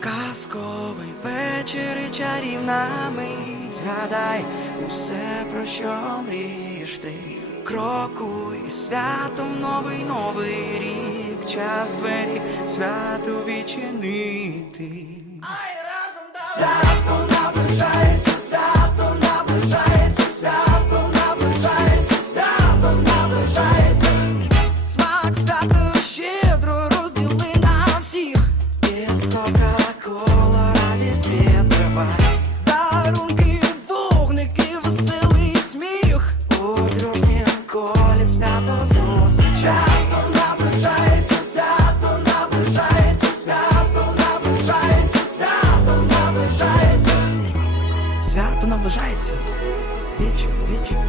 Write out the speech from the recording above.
Казковий вечір і чарівна мить. Згадай усе, про що мрієш ти. Крокуй святом новий новий рік. Час двері свято відчинити. Свято наближається наближається, смак стату щедро розділи на всіх. Без кока-кола, радість вітрова, дарунки, вогники, сміх. У дружнім колі свято зустрічає. Свято наближається, вічу, вічу.